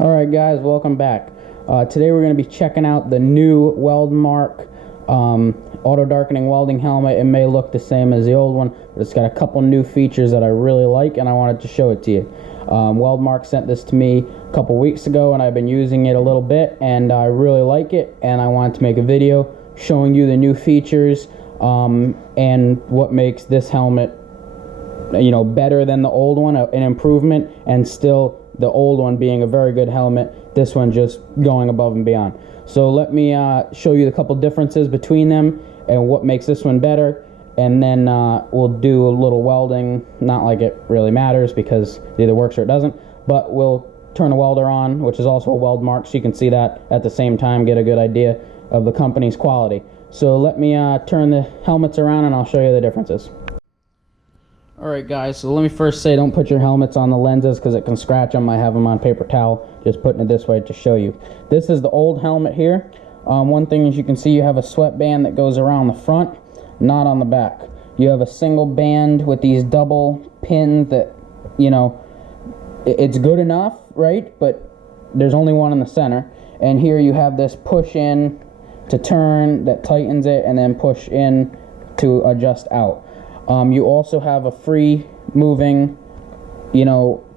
Alright guys, welcome back. Today we're going to be checking out the new Weldmark auto darkening welding helmet. It may look the same as the old one, but it's got a couple new features that I really like and I wanted to show it to you. Weldmark sent this to me a couple weeks ago and I've been using it a little bit and I really like it, and I wanted to make a video showing you the new features and what makes this helmet better than the old one, an improvement, and still the old one being a very good helmet, this one just going above and beyond. So let me show you the couple differences between them and what makes this one better, and then we'll do a little welding. Not like it really matters because it either works or it doesn't, but we'll turn a welder on, which is also a Weldmark, so you can see that at the same time, get a good idea of the company's quality. So let me turn the helmets around and I'll show you the differences. Alright guys, so let me first say, don't put your helmets on the lenses because it can scratch them. I have them on paper towel, just putting it this way to show you. This is the old helmet here. One thing is, you can see you have a sweatband that goes around the front, not on the back. You have a single band with these double pins that, it's good enough, right? But there's only one in the center. And here you have this push in to turn that tightens it, and then push in to adjust out. You also have a free moving,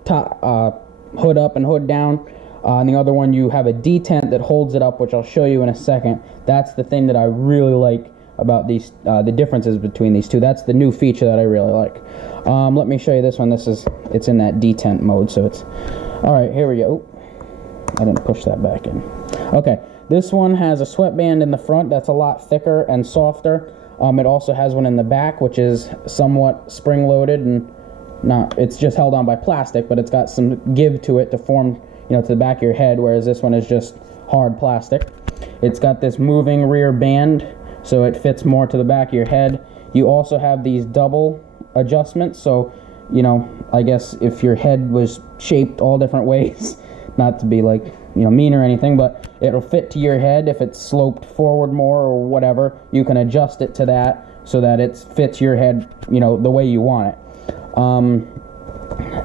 top, hood up and hood down. On the other one, you have a detent that holds it up, which I'll show you in a second. That's the thing that I really like about these, the differences between these two. That's the new feature that I really like. Let me show you this one. It's in that detent mode, so it's, all right, here we go. Oop, I didn't push that back in. Okay, this one has a sweatband in the front that's a lot thicker and softer. It also has one in the back, which is somewhat spring-loaded, and it's just held on by plastic, but it's got some give to it to form, to the back of your head, whereas this one is just hard plastic. It's got this moving rear band, so it fits more to the back of your head. You also have these double adjustments, so, I guess if your head was shaped all different ways, not to be like, mean or anything, but it'll fit to your head. If it's sloped forward more or whatever, you can adjust it to that so that it fits your head, the way you want it.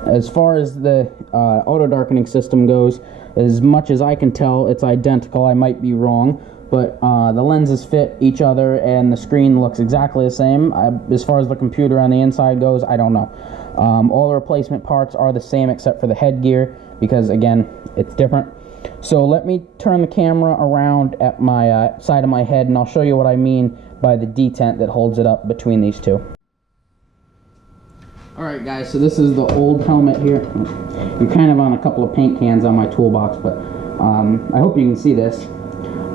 As far as the auto darkening system goes, as much as I can tell, it's identical. I might be wrong, but the lenses fit each other and the screen looks exactly the same. As far as the computer on the inside goes, I don't know. All the replacement parts are the same except for the headgear, because again, it's different. So let me turn the camera around at my side of my head and I'll show you what I mean by the detent that holds it up between these two. Alright guys, so this is the old helmet here. You're kind of on a couple of paint cans on my toolbox, but I hope you can see this.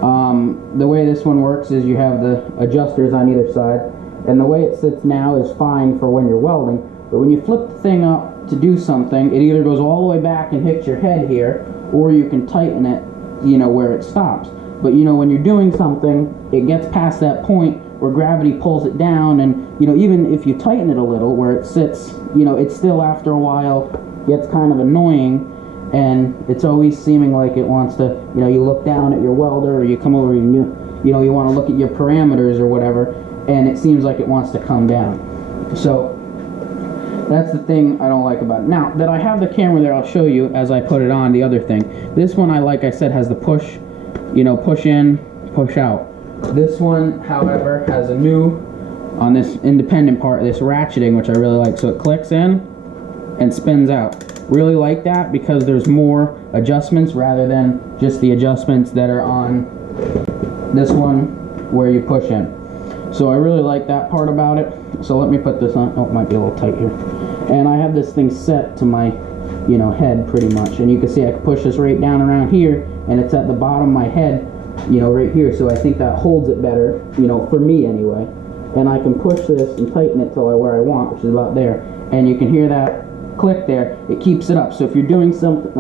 The way this one works is you have the adjusters on either side, and the way it sits now is fine for when you're welding, but when you flip the thing up to do something, it either goes all the way back and hits your head here, or you can tighten it, where it stops. But when you're doing something, it gets past that point where gravity pulls it down, and even if you tighten it a little where it sits, it still after a while gets kind of annoying, and it's always seeming like it wants to, you look down at your welder, or you come over and you want to look at your parameters or whatever, and it seems like it wants to come down. So that's the thing I don't like about it. Now that I have the camera there, I'll show you as I put it on the other thing. This one, like I said, has the push, push in, push out. This one, however, has a new, on this independent part, this ratcheting, which I really like. So it clicks in and spins out. Really like that because there's more adjustments rather than just the adjustments that are on this one where you push in. So I really like that part about it. So let me put this on. Oh, it might be a little tight here. And I have this thing set to my, head pretty much. And you can see I can push this right down around here, and it's at the bottom of my head, right here. So I think that holds it better, for me anyway. And I can push this and tighten it till where I want, which is about there. And you can hear that click there. It keeps it up. So if you're doing something,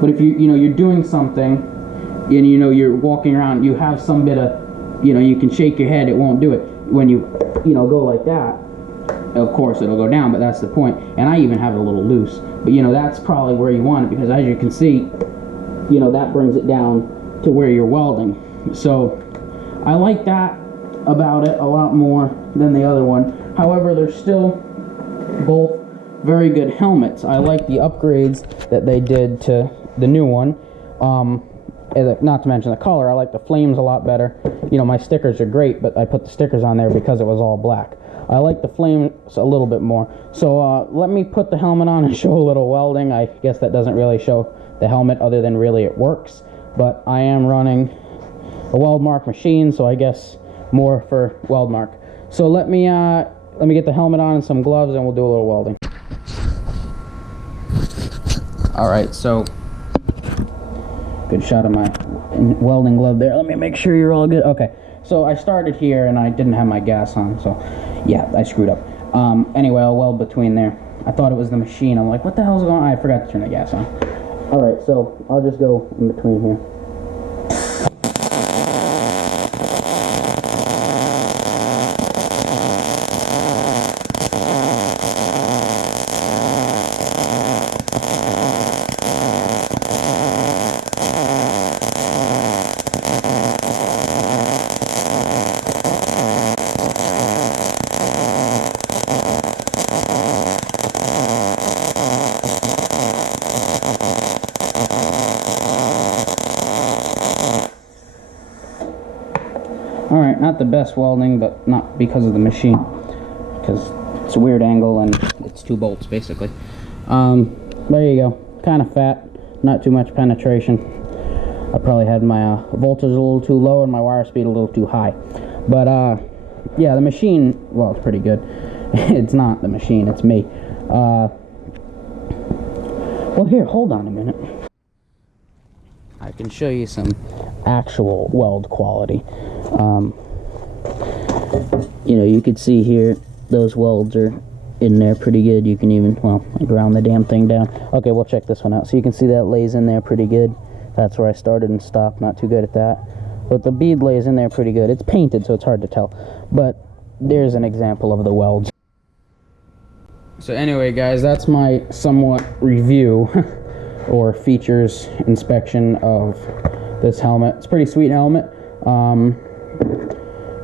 but if you're doing something, and you're walking around, you have some bit of, you can shake your head, it won't do it. When you go like that, of course it'll go down, but that's the point. And I even have it a little loose, but that's probably where you want it, because as you can see, that brings it down to where you're welding. So I like that about it a lot more than the other one. However, they're still both very good helmets. I like the upgrades that they did to the new one. Not to mention the color, I like the flames a lot better. You know, my stickers are great, but I put the stickers on there because it was all black. I like the flames a little bit more. So let me put the helmet on and show a little welding. I guess that doesn't really show the helmet other than really it works. But I am running a Weldmark machine, so I guess more for Weldmark. So let me get the helmet on and some gloves, and we'll do a little welding. All right, so good shot of my welding glove there. Let me make sure you're all good. Okay, so I started here and I didn't have my gas on, so yeah, I screwed up. Anyway, I'll weld between there. I thought it was the machine. I'm like, what the hell's going on? I forgot to turn the gas on. All right, so I'll just go in between here. Alright, not the best welding, but not because of the machine, because it's a weird angle and it's 2 bolts basically. There you go, kind of fat, not too much penetration. I probably had my voltage a little too low and my wire speed a little too high. But yeah, the machine, well, it's pretty good. It's not the machine, it's me. Well, here, hold on a minute. I can show you some actual weld quality. You know, you could see here those welds are in there pretty good. You can even, well, ground the damn thing down. Okay, we'll check this one out. So you can see that lays in there pretty good. That's where I started and stopped. Not too good at that, but the bead lays in there pretty good. It's painted, so it's hard to tell, but there's an example of the welds. So anyway, guys, that's my somewhat review or features inspection of this helmet. It's a pretty sweet helmet.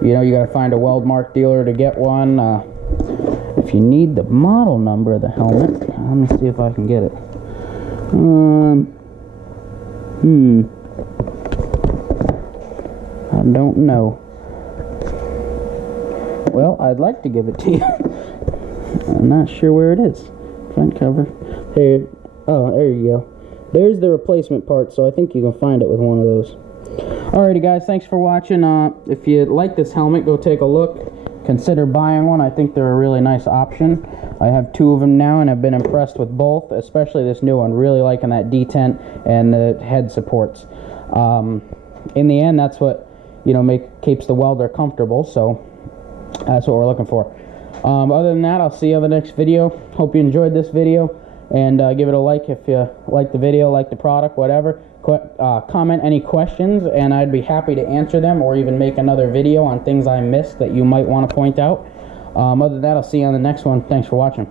You know, you gotta find a Weldmark dealer to get one. If you need the model number of the helmet, let me see if I can get it. I don't know. Well, I'd like to give it to you. I'm not sure where it is. Front cover. Here. Oh, there you go. There's the replacement part, so I think you can find it with one of those. Alrighty, guys, thanks for watching. If you like this helmet, go take a look. Consider buying one. I think they're a really nice option. I have 2 of them now and have been impressed with both, especially this new one. Really liking that detent and the head supports. In the end, that's what, you know, keeps the welder comfortable, so that's what we're looking for. Other than that, I'll see you on the next video. Hope you enjoyed this video, and give it a like if you like the video, like the product, whatever. Comment any questions, and I'd be happy to answer them, or even make another video on things I missed that you might want to point out. Other than that, I'll see you on the next one. Thanks for watching.